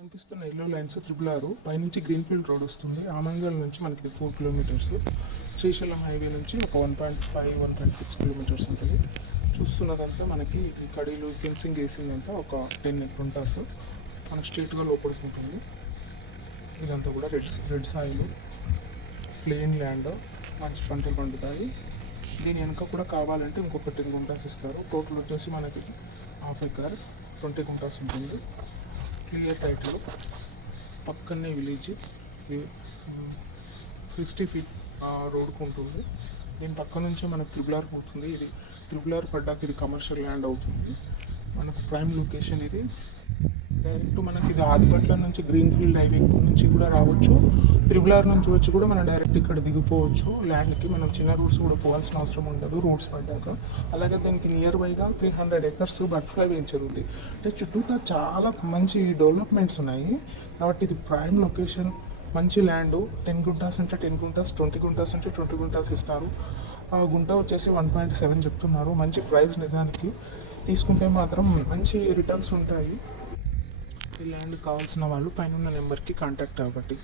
కనిపిస్తున్న yellow lines triple 6 పైనుంచి greenfield road వస్తుంది. ఆమంగల్ నుంచి మనకి 4 కిలోమీటర్స్, శ్రీశైలం హైవే నుంచి ఒక 1.5 1.6 కిలోమీటర్స్ ఉంటుంది. చూస్తున్నదంతా మనకి ఈ కడీలు ఫెన్సింగ్ వేసింది అంతా ఒక 10 ఎకరాస్ మనకు స్ట్రీట్గా లోపలికి ఉంటుంది. ఇదంతా కూడా రెడ్ సాయిల్, ప్లెయిన్ ల్యాండ్, మంచి పంటలు పండుతాయి. దీని వెనుక కూడా కావాలంటే ఇంకొక 10 గుంటాస్ ఇస్తారు. టోటల్ వచ్చేసి మనకి హాఫ్ ఎకర్ 20 గుంటాస్ ఉంటుంది. క్లియర్ టైటిల్, పక్కనే విలేజ్, 60 ఫీట్ రోడ్కు ఉంటుంది. దీని పక్క నుంచి మనకు త్రిబుల్ 6 పోతుంది. ఇది త్రిబుల్ 6 పడ్డాక ఇది కమర్షియల్ ల్యాండ్ అవుతుంది. మనకు ప్రైమ్ లొకేషన్ ఇది. డైరెక్ట్ మనకి ఇది ఆదిపట్ల నుంచి గ్రీన్ఫీల్డ్ హైవే నుంచి కూడా రావచ్చు. త్రిబుల్ 6 నుంచి వచ్చి కూడా మనం డైరెక్ట్ ఇక్కడ దిగిపోవచ్చు. ల్యాండ్కి మనం చిన్న రూట్స్ కూడా పోవాల్సిన అవసరం ఉండదు రూట్స్ పడ్డాక. అలాగే దానికి నియర్ బైగా 300 ఎకర్స్ బటర్ఫ్లై వెంచర్ ఉంది. అంటే చుట్టూతా చాలా మంచి డెవలప్మెంట్స్ ఉన్నాయి కాబట్టి ఇది ప్రైమ్ లొకేషన్. మంచి ల్యాండ్, 10 గుంటాస్ అంటే 10 గుంటాస్, 20 గుంటాస్ అంటే 20 గుంటాస్ ఇస్తారు. గుంట వచ్చేసి 1.7 చెప్తున్నారు. మంచి ప్రైస్, నిజానికి తీసుకుంటే మాత్రం మంచి రిటర్న్స్ ఉంటాయి. ఈ ల్యాండ్ కావాల్సిన వాళ్ళు పైన నెంబర్కి కాంటాక్ట్ అవ్వండి.